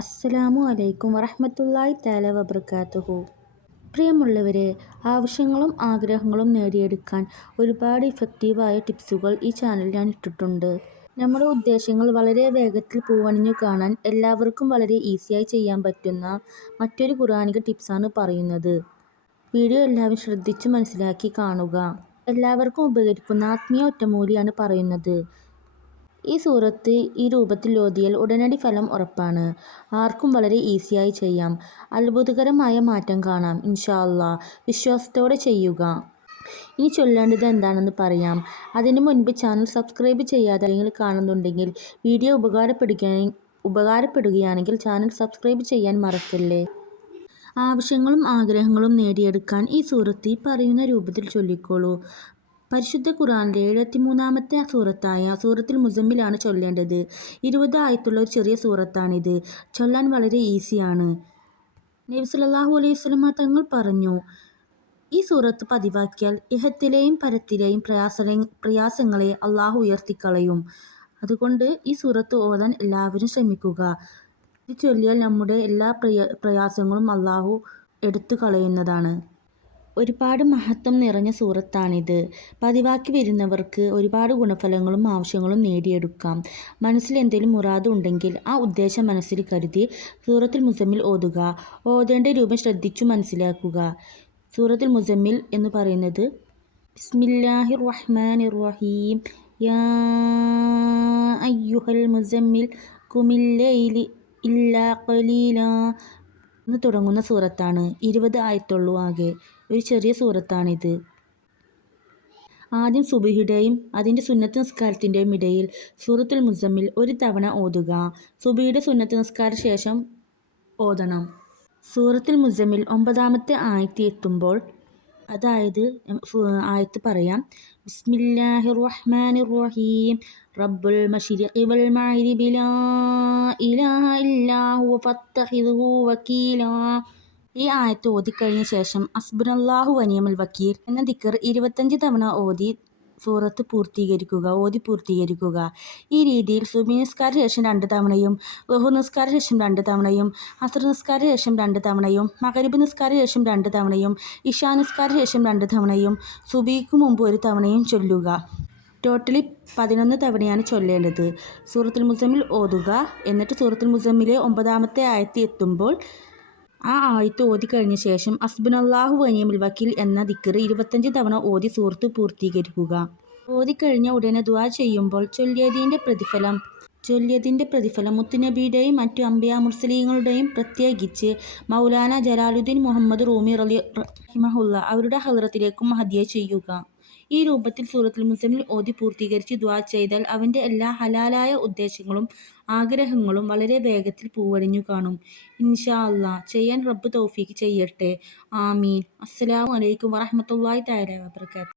അസ്സലാമു അലൈക്കും വറഹ്മത്തുള്ളാഹി തആല വബറകാതുഹു. പ്രിയമുള്ളവരെ, ആവശ്യങ്ങളും ആഗ്രഹങ്ങളും നേടിയെടുക്കാൻ ഒരുപാട് ഇഫക്റ്റീവായ ടിപ്സുകൾ ഈ ചാനലിൽ ഞാൻ ഇട്ടിട്ടുണ്ട്. നമ്മുടെ ഉദ്ദേശങ്ങൾ വളരെ വേഗത്തിൽ പൂവണിഞ്ഞു കാണാൻ എല്ലാവർക്കും വളരെ ഈസിയായി ചെയ്യാൻ പറ്റുന്ന മറ്റൊരു ഖുർആനിക ടിപ്സാണ് പറയുന്നത്. വീഡിയോ എല്ലാവരും ശ്രദ്ധിച്ചു മനസ്സിലാക്കി കാണുക. എല്ലാവർക്കും ഉപകരിക്കുന്ന ആത്മീയ ഒറ്റമൂലിയാണ് പറയുന്നത്. ഈ സൂറത്ത് ഈ രൂപത്തിൽ ഓതിയാൽ ഉടനടി ഫലം ഉറപ്പാണ്. ആർക്കും വളരെ ഈസിയായി ചെയ്യാം. അത്ഭുതകരമായ മാറ്റം കാണാം ഇൻഷാ അല്ലാഹ്. വിശ്വാസത്തോടെ ചെയ്യുക. ഇനി ചൊല്ലേണ്ടത് എന്താണെന്ന് പറയാം. അതിനു മുൻപ് ചാനൽ സബ്സ്ക്രൈബ് ചെയ്യാതെ ആരെങ്കിലും കാണുന്നുണ്ടെങ്കിൽ വീഡിയോ ഉപകാരപ്പെടുകയാണെങ്കിൽ ചാനൽ സബ്സ്ക്രൈബ് ചെയ്യാൻ മറക്കല്ലേ. ആവശ്യങ്ങളും ആഗ്രഹങ്ങളും നേടിയെടുക്കാൻ ഈ സൂറത്ത് പറയുന്ന രൂപത്തിൽ ചൊല്ലിക്കോളൂ. പരിശുദ്ധ ഖുർആനിലെ 73-ാമത്തെ സൂറത്തായ സൂറത്തുൽ മുസമ്മിലാണ് ചൊല്ലേണ്ടത്. 20 ആയത്തുള്ള ഒരു ചെറിയ സൂറത്താണിത്. ചൊല്ലാൻ വളരെ ഈസിയാണ്. നബി സല്ലല്ലാഹു അലൈഹി വസല്ലമ തങ്ങൾ പറഞ്ഞു, ഈ സൂറത്ത് പതിവാക്കിയാൽ ഇഹത്തിലെയും പരത്തിലെയും പ്രയാസങ്ങളെ അള്ളാഹു ഉയർത്തിക്കളയും. അതുകൊണ്ട് ഈ സൂറത്ത് ഓതാൻ എല്ലാവരും ശ്രമിക്കുക. ഇത് ചൊല്ലിയാൽ നമ്മുടെ എല്ലാ പ്രയാസങ്ങളും അള്ളാഹു എടുത്തു കളയുന്നതാണ്. ഒരുപാട് മഹത്വം നിറഞ്ഞ സൂറത്താണിത്. പതിവാക്കി വരുന്നവർക്ക് ഒരുപാട് ഗുണഫലങ്ങളും ആവശ്യങ്ങളും നേടിയെടുക്കാം. മനസ്സിൽ എന്തെങ്കിലും മുറാദ് ഉണ്ടെങ്കിൽ ആ ഉദ്ദേശം മനസ്സിൽ കരുതി സൂറത്തുൽ മുസമ്മിൽ ഓതുക. ഓതേണ്ട രൂപം ശ്രദ്ധിച്ചു മനസ്സിലാക്കുക. സൂറത്തുൽ മുസമ്മിൽ എന്ന് പറയുന്നത് ബിസ്മില്ലാഹിർ റഹ്മാനിർ റഹീം യാ അയ്യുഹൽ മുസമ്മിൽ ഖുമിൽ ലൈലി ഇല്ലാ ഖലീലാ എന്ന് തുടങ്ങുന്ന സൂറത്താണ്. 20 ആയത്തുള്ളൂ ആകെ. ഒരു ചെറിയ സൂറത്താണിത്. ആദ്യം സുബഹിയുടെയും അതിൻ്റെ സുന്നത്ത് നിസ്കാരത്തിൻ്റെയും ഇടയിൽ സൂറത്തുൽ മുസമ്മിൽ ഒരു തവണ ഓതുക. സുബഹിയുടെ സുന്നത്ത് നിസ്കാര ശേഷം ഓതണം. സൂറത്തുൽ മുസമ്മിൽ 9-ാമത്തെ ആയത്ത് എത്തുമ്പോൾ, അതായത് ആയത്ത് പറയാം. ബിസ്മില്ലാഹിർ റഹ്മാനിർ റഹീം റബ്ബുൽ മശ്രിഖി വൽ മഗ്രിബി ലാ ഇലാഹ ഇല്ലാ ഹുവ ഫത്തഖിദ്ഹു വകീലാ. ഈ ആയത്ത് ഓതിക്കഴിഞ്ഞ ശേഷം ഹസ്ബുനല്ലാഹു വനിഅമൽ വക്കീൽ എന്ന ദിക്ർ 25 തവണ ഓതി പൂർത്തീകരിക്കുക. ഈ രീതിയിൽ സുബ്ഹി നിസ്കാര ശേഷം 2 തവണയും ളുഹർ നിസ്കാര ശേഷം 2 തവണയും അസ്ർ നിസ്കാര ശേഷം 2 തവണയും മഗ്രിബ് നിസ്കാര ശേഷം 2 തവണയും ഇശാ നിസ്കാര ശേഷം 2 തവണയും സുബ്ഹിക്ക് മുമ്പ് 1 തവണയും ചൊല്ലുക. ടോട്ടലി 11 തവണയാണ് ചൊല്ലേണ്ടത്. സൂറത്തുൽ മുസമ്മിൽ ഓതുക. എന്നിട്ട് സൂറത്തുൽ മുസമ്മിലെ 9-ാമത്തെ ആയത്ത് എത്തുമ്പോൾ ആ ആയത്ത് ഓതിക്കഴിഞ്ഞ ശേഷം ഹസ്ബുനല്ലാഹു വനിഅമൽ വക്കീൽ എന്ന ദിക്ർ 25 തവണ ഓതി സൂറത്ത് പൂർത്തീകരിക്കുക. ഓതിക്കഴിഞ്ഞ ഉടനെ ദുആ ചെയ്യുമ്പോൾ ചൊല്ലിയതിൻ്റെ പ്രതിഫലം മുത്തുനബിയുടെയും മറ്റു അംബിയാ മുർസലീങ്ങളുടെയും പ്രത്യേകിച്ച് മൗലാന ജലാലുദ്ദീൻ മുഹമ്മദ് റൂമി റഹിമഹുല്ലാ അവരുടെ ഹളറത്തിലേക്കും ഹദിയ ചെയ്യുക. ഈ രൂപത്തിൽ സൂറത്തുൽ മുസമ്മിൽ ഓതി പൂർത്തീകരിച്ച് ദുആ ചെയ്താൽ അവൻ്റെ എല്ലാ ഹലാലായ ഉദ്ദേശങ്ങളും ആഗ്രഹങ്ങളും വളരെ വേഗത്തിൽ പൂവണിഞ്ഞു കാണും ഇൻഷാ അല്ലാഹ്. ചെയ്യാൻ റബ്ബ് തൗഫീഖ് ചെയ്യട്ടെ. ആമീൻ. അസ്സലാമു അലൈക്കും വറഹ്മത്തുള്ളാഹി തആല വബറകാതുഹു.